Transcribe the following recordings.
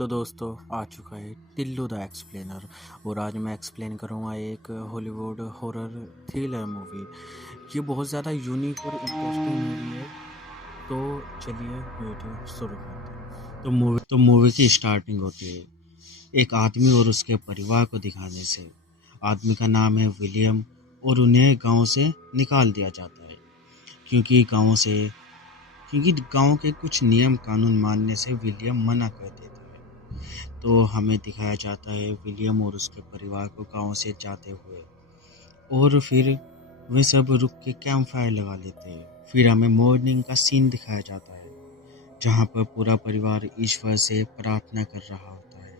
तो दोस्तों आ चुका है टिल्लू द एक्सप्लेनर। और आज मैं एक्सप्लेन करूँगा एक हॉलीवुड हॉरर थ्रिलर मूवी। ये बहुत ज़्यादा यूनिक और इंटरेस्टिंग मूवी है। तो चलिए वीडियो शुरू करते हैं। तो मूवी की स्टार्टिंग होती है एक आदमी और उसके परिवार को दिखाने से। आदमी का नाम है विलियम और उन्हें गांव से निकाल दिया जाता है क्योंकि गांव के कुछ नियम कानून मानने से विलियम मना कर देता है। तो हमें दिखाया जाता है विलियम और उसके परिवार को गांव से जाते हुए, और फिर वे सब रुक के कैंप फायर लगा लेते हैं। फिर हमें मॉर्निंग का सीन दिखाया जाता है जहाँ पर पूरा परिवार ईश्वर से प्रार्थना कर रहा होता है।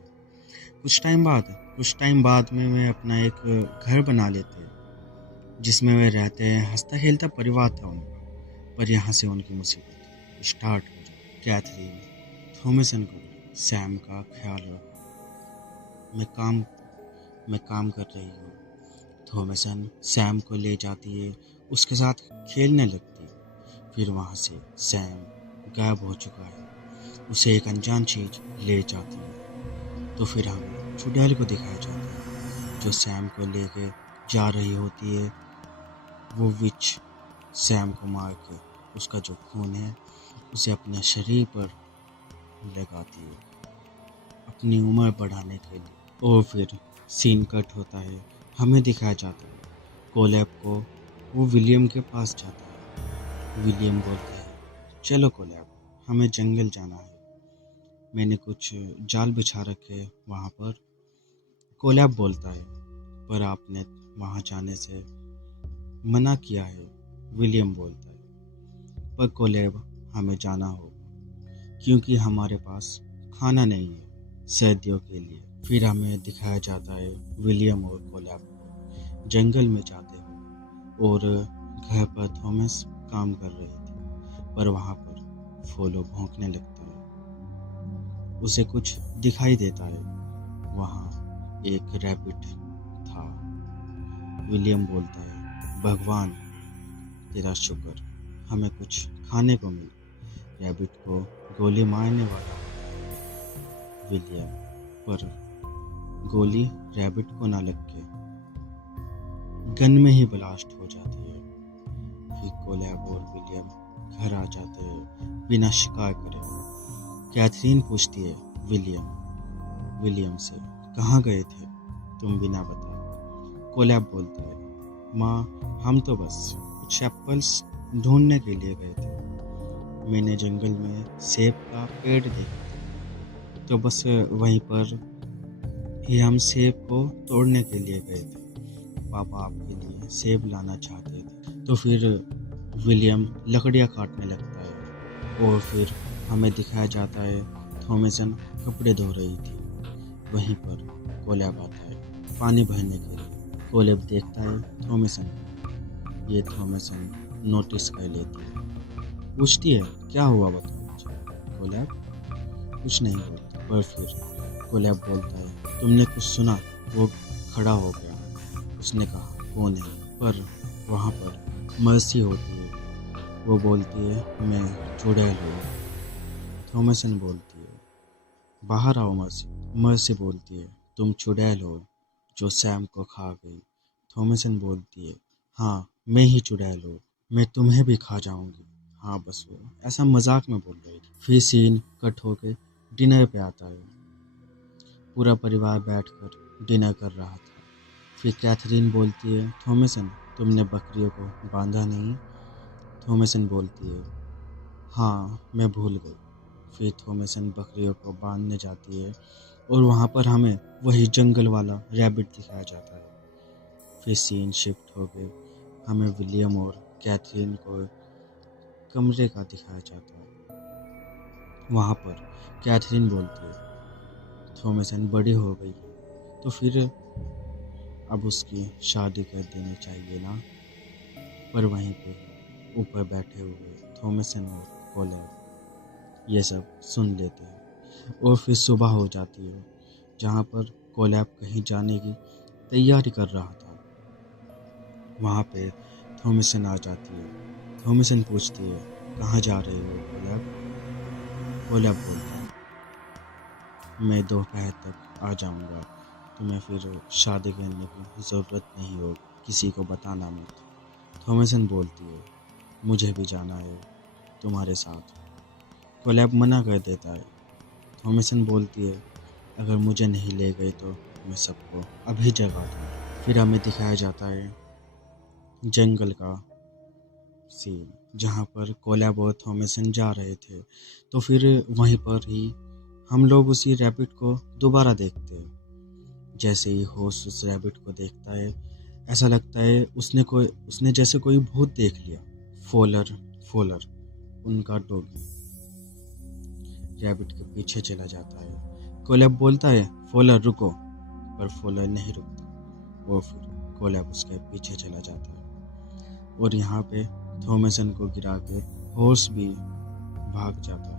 कुछ टाइम बाद में वे अपना एक घर बना लेते हैं जिसमें वे रहते हैं। हंसता खेलता परिवार था उनका। पर यहाँ से उनकी मुसीबत स्टार्ट हो जाती। कैथरीन थॉमसन को सैम का ख्याल रखो, मैं काम मैं काम कर रही हूँ। थॉमसन सैम को ले जाती है, उसके साथ खेलने लगती है। फिर वहाँ से सैम गायब हो चुका है, उसे एक अनजान चीज ले जाती है। तो फिर हमें चुड़ैल को दिखाया जाता है जो सैम को लेके जा रही होती है। वो विच सैम को मार के उसका जो खून है उसे अपने शरीर पर लगाती है अपनी उम्र बढ़ाने के लिए। और फिर सीन कट होता है। हमें दिखाया जाता है कोलैब को। वो विलियम के पास जाता है। विलियम बोलता है, चलो कोलैब, हमें जंगल जाना है, मैंने कुछ जाल बिछा रखे वहाँ पर। कोलैब बोलता है, पर आपने वहाँ जाने से मना किया है। विलियम बोलता है, पर कोलैब, हमें जाना होगा क्योंकि हमारे पास खाना नहीं है सर्दियों के लिए। फिर हमें दिखाया जाता है विलियम और कोलैब को जंगल में जाते हुए, और घर पर थॉमस काम कर रही थी। पर वहाँ पर फोलो भौंकने लगता है, उसे कुछ दिखाई देता है। वहाँ एक रैबिट था। विलियम बोलता है, भगवान तेरा शुक्र, हमें कुछ खाने को मिला। रैबिट को गोली मारने वाला विलियम, पर गोली रैबिट को ना लग के गन में ही ब्लास्ट हो जाती है। फिर कोलैब और विलियम घर आ जाते हैं बिना शिकार करे। कैथरीन पूछती है विलियम से, कहाँ गए थे तुम बिना बताए? कोलैब बोलता है, माँ, हम तो बस कुछ एप्पल्स ढूंढने के लिए गए थे। मैंने जंगल में सेब का पेड़ देखा था, तो बस वहीं पर ही हम सेब को तोड़ने के लिए गए थे। पापा आपके लिए सेब लाना चाहते थे। तो फिर विलियम लकड़ियाँ काटने लगता है। और फिर हमें दिखाया जाता है थॉमसन कपड़े धो रही थी। वहीं पर कोलैब आता है पानी भरने के लिए। कोलैब देखता है थॉमसन को। ये थॉमसन नोटिस कर लेती है, पूछती है, क्या हुआ बताओ मुझे। कोलैब कुछ नहीं बोलती। पर फिर कोलैब बोलता है, तुमने कुछ सुना? वो खड़ा हो गया। उसने कहा, कौन है? पर वहाँ पर मर्सी होती है। वो बोलती है, मैं चुड़ैल हूँ। थॉमसन बोलती है, बाहर आओ मर्सी। मर्सी बोलती है, तुम चुड़ैल हो जो सैम को खा गई। थॉमसन बोलती है, हाँ, मैं ही चुड़ैल हूँ, मैं तुम्हें भी खा जाऊंगी। हाँ, बस वो ऐसा मजाक में बोल रही थी। फिर सीन कट होके डिनर पे आता है। पूरा परिवार बैठकर डिनर कर रहा था। फिर कैथरीन बोलती है, थॉमसन, तुमने बकरियों को बांधा नहीं? थॉमसन बोलती है, हाँ, मैं भूल गई। फिर थॉमसन बकरियों को बांधने जाती है, और वहाँ पर हमें वही जंगल वाला रैबिट दिखाया जाता है। फिर सीन शिफ्ट हो गए, हमें विलियम और कैथरीन को कमरे का दिखाया जाता है। वहाँ पर कैथरीन बोलती है, थॉमसन बड़ी हो गई है, तो फिर अब उसकी शादी कर देनी चाहिए ना। पर वहीं पे ऊपर बैठे हुए थॉमसन और कोलैब ये सब सुन लेते हैं। और फिर सुबह हो जाती है जहाँ पर कोलैब कहीं जाने की तैयारी कर रहा था। वहाँ पे थॉमसन आ जाती है। थॉमसन पूछती है, कहाँ जा रहे हो कोलैब? कोलैब बोलता है, मैं दोपहर तक आ जाऊंगा। तुम्हें फिर शादी करने की ज़रूरत नहीं होगी, किसी को बताना मत। थॉमसन बोलती है, मुझे भी जाना है तुम्हारे साथ। कोलैब मना कर देता है। थॉमसन बोलती है, अगर मुझे नहीं ले गई तो मैं सबको अभी जगा दूँ। फिर हमें दिखाया जाता है जंगल का सीन, जहाँ पर कोलैब और थॉमसन जा रहे थे। तो फिर वहीं पर ही हम लोग उसी रैबिट को दोबारा देखते हैं। जैसे ही होस्ट उस रैबिट को देखता है, ऐसा लगता है उसने जैसे कोई भूत देख लिया। फोलर फोलर उनका डॉगी रैबिट के पीछे चला जाता है। कोलैब बोलता है, फोलर रुको, पर फोलर नहीं रुकता। वो फिर कोलैब उसके पीछे चला जाता है और यहाँ पे थॉमसन को गिरा के हॉर्स भी भाग जाता है।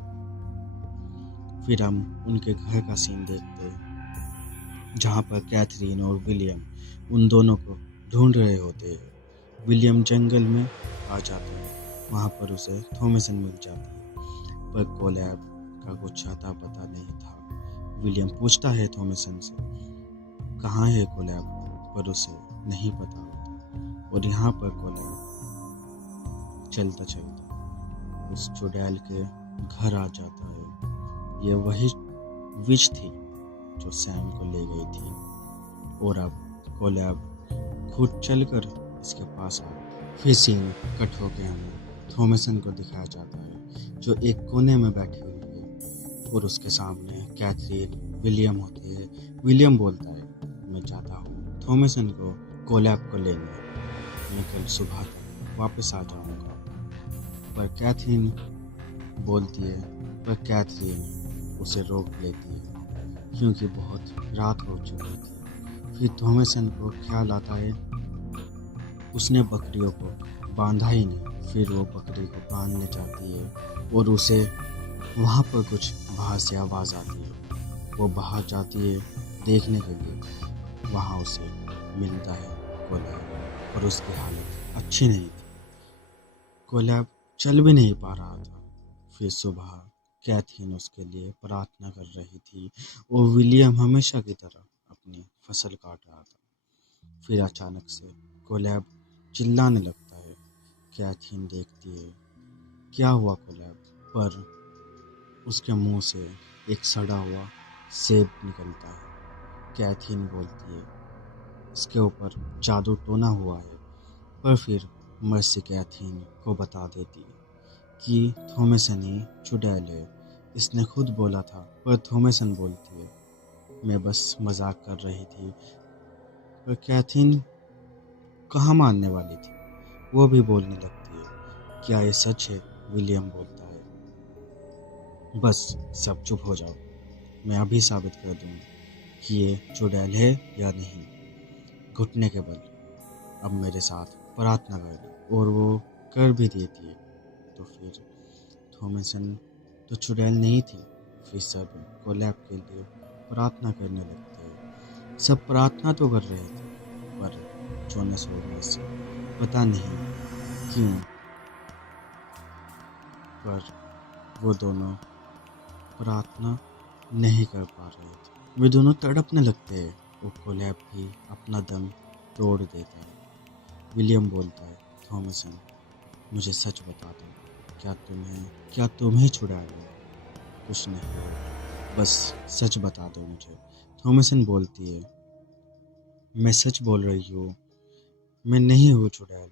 फिर हम उनके घर का सीन देखते हैं, जहाँ पर कैथरीन और विलियम उन दोनों को ढूंढ रहे होते हैं। विलियम जंगल में आ जाता है, वहाँ पर उसे थॉमसन मिल जाता है, पर कोलैब का कुछ अता पता नहीं था। विलियम पूछता है थॉमसन से, कहाँ है कोलैब, पर उसे नहीं पता होता। और यहाँ पर कोलैब चलता चलता उस चुड़ैल के घर आ जाता है। ये वही विच थी जो सैम को ले गई थी, और अब कोलैब खुद चलकर इसके पास आ। फिर सीन कट होके हमें थॉमसन को दिखाया जाता है, जो एक कोने में बैठी हुई है और उसके सामने कैथरीन विलियम होते हैं। विलियम बोलता है, मैं जाता हूँ थॉमसन को कोलैब को लेने, मैं कल सुबह तक वापस आ जाऊँगा। पर कैथरीन बोलती है, पर कैथरीन उसे रोक लेती है क्योंकि बहुत रात हो चुकी थी। फिर थॉमसन को ख्याल आता है, उसने बकरियों को बांधा ही नहीं। फिर वो बकरी को बांधने जाती है और उसे वहाँ पर कुछ बाहर से आवाज़ आती है। वो बाहर जाती है देखने के लिए, वहाँ उसे मिलता है कोलैब, और उसकी हालत अच्छी नहीं थी। कोलैब चल भी नहीं पा रहा था। फिर सुबह कैथरीन उसके लिए प्रार्थना कर रही थी और विलियम हमेशा की तरह अपनी फसल काट रहा था। फिर अचानक से कोलैब चिल्लाने लगता है। कैथरीन देखती है, क्या हुआ कोलैब, पर उसके मुंह से एक सड़ा हुआ सेब निकलता है। कैथरीन बोलती है, इसके ऊपर जादू टोना हुआ है। पर फिर मर्सी कैथरीन को बता देती है कि थॉमसन ही चुड़ैल है, इसने खुद बोला था। पर थॉमसन बोलती है, मैं बस मजाक कर रही थी। पर कैथरीन कहाँ मानने वाली थी, वो भी बोलने लगती है, क्या ये सच है? विलियम बोलता है, बस सब चुप हो जाओ, मैं अभी साबित कर दूंगा कि ये चुड़ैल है या नहीं। घुटने के बल अब मेरे साथ प्रार्थना करना। और वो कर भी देती है। तो फिर थॉमसन तो चुड़ैल नहीं थी। फिर सब कोलैब के लिए प्रार्थना करने लगते हैं। सब प्रार्थना तो कर रहे थे, पर जोनस और मर्सी पता नहीं क्यों, पर वो दोनों प्रार्थना नहीं कर पा रहे थे। वे दोनों तड़पने लगते हैं और कोलैब भी अपना दम तोड़ देता है। विलियम बोलता है, थॉमसन मुझे सच बता दो, क्या तुम्हें छुड़ा है? कुछ नहीं हुआ, बस सच बता दो मुझे। थॉमसन बोलती है, मैं सच बोल रही हूँ, मैं नहीं हूँ चुड़ैल,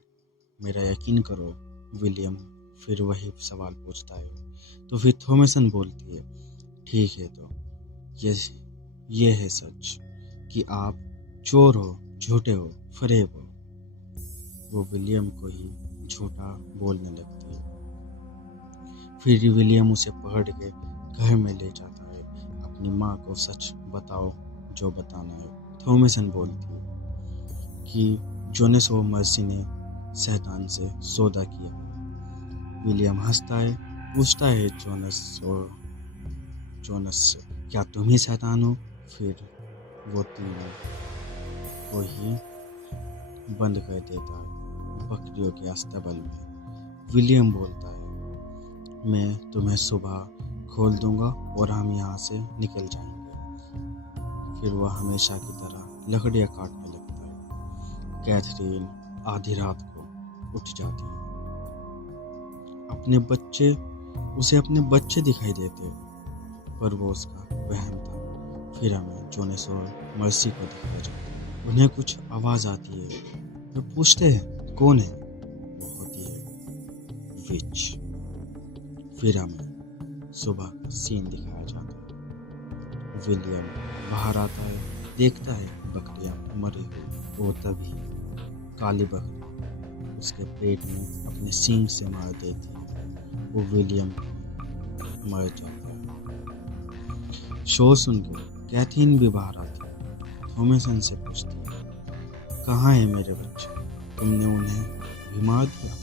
मेरा यकीन करो। विलियम फिर वही सवाल पूछता है। तो फिर थॉमसन बोलती है, ठीक है, तो ये है सच कि आप चोर हो, झूठे हो, फरेब हो। वो विलियम को ही झूठा बोलने लगती है। फिर विलियम उसे पकड़ के घर में ले जाता है। अपनी माँ को सच बताओ जो बताना है। थॉमसन बोलती है कि जोनस और मर्सी ने शैतान से सौदा किया है। विलियम हंसता है, पूछता है जोनस से, क्या तुम ही शैतान हो? फिर वो तीनों को ही बंद कर देता है बकरियों के अस्तबल में। विलियम बोलता है, मैं तुम्हें सुबह खोल दूंगा और हम यहाँ से निकल जाएंगे। फिर वह हमेशा की तरह लकड़ियाँ काटने लगता है। कैथरीन आधी रात को उठ जाती है। उसे अपने बच्चे दिखाई देते हैं, पर वो उसका वहम था। फिर हमें जोनेस और मर्सी को दिखाया जाता है। उन्हें कुछ आवाज़ आती है। वे पूछते हैं कौन है। वो होती है विच। फिर हमें सुबह का सीन दिखाया जाता है। विलियम बाहर आता है, देखता है बकरियां मरी हुई। वो तभी काली बकरी उसके पेट में अपने सींग से मार देती है। वो विलियम मर जाता है। शोर सुनकर कैथीन भी बाहर आती है। थॉमसन से पूछती है कहाँ है मेरे बच्चे, तुमने उन्हें भी मार दिया।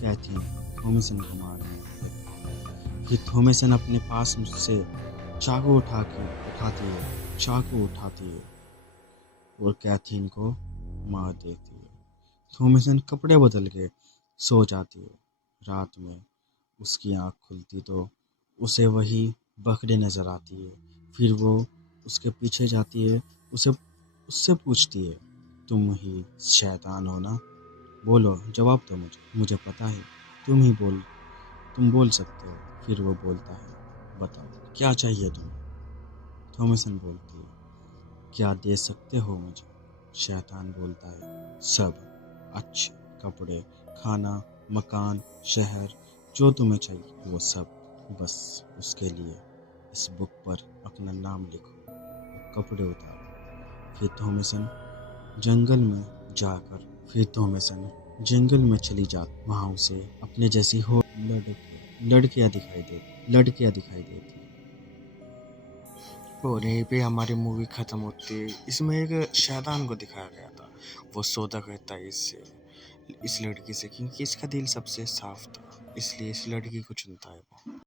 कैथीन थॉमसन को मारने लगती। फिर थॉमसन अपने पास मुझसे चाकू उठाती है और कैथीन को मार देती है। थॉमसन कपड़े बदल के सो जाती है। रात में उसकी आँख खुलती तो उसे वही बकरी नजर आती है। फिर वो उसके पीछे जाती है, उसे उससे पूछती है तुम ही शैतान हो ना, बोलो, जवाब दो मुझे पता है तुम बोल सकते हो। फिर वो बोलता है बताओ क्या चाहिए तुम्हें। थॉमसन बोलती है क्या दे सकते हो मुझे। शैतान बोलता है सब, अच्छे कपड़े, खाना, मकान, शहर, जो तुम्हें चाहिए वो सब, बस उसके लिए इस बुक पर अपना नाम लिखो और कपड़े उतारो। जंगल में जाकर फिर थॉमसन जंगल में चली जाती। वहाँ उसे अपने जैसी हो लड़कियाँ दिखाई देती। और यहीं पे हमारी मूवी खत्म होती है। इसमें एक शैतान को दिखाया गया था, वो सौदा करता है इस लड़की से, क्योंकि इसका दिल सबसे साफ था, इसलिए इस लड़की को चुनता है वो।